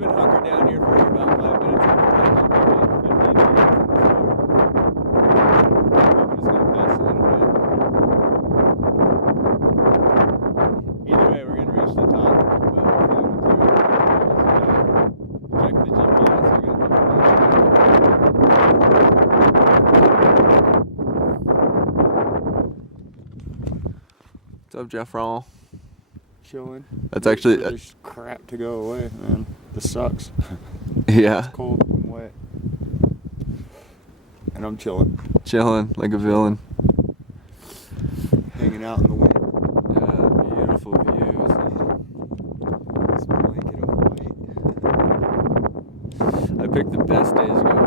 been hunkered down here for about 5 minutes after hiking, maybe 15 minutes in the snow. I'm just gonna pass a little bit. Either way, we're gonna reach the top, but hopefully it'll clear up. Check the GPS again. What's up, Jeff Rawl? Chilling. That's actually this crap to go away, man. This sucks. yeah. It's cold and wet, and I'm chilling, Chilling like a villain. hanging out in the wind. Yeah, beautiful views. This blanket of white. I picked the best days to go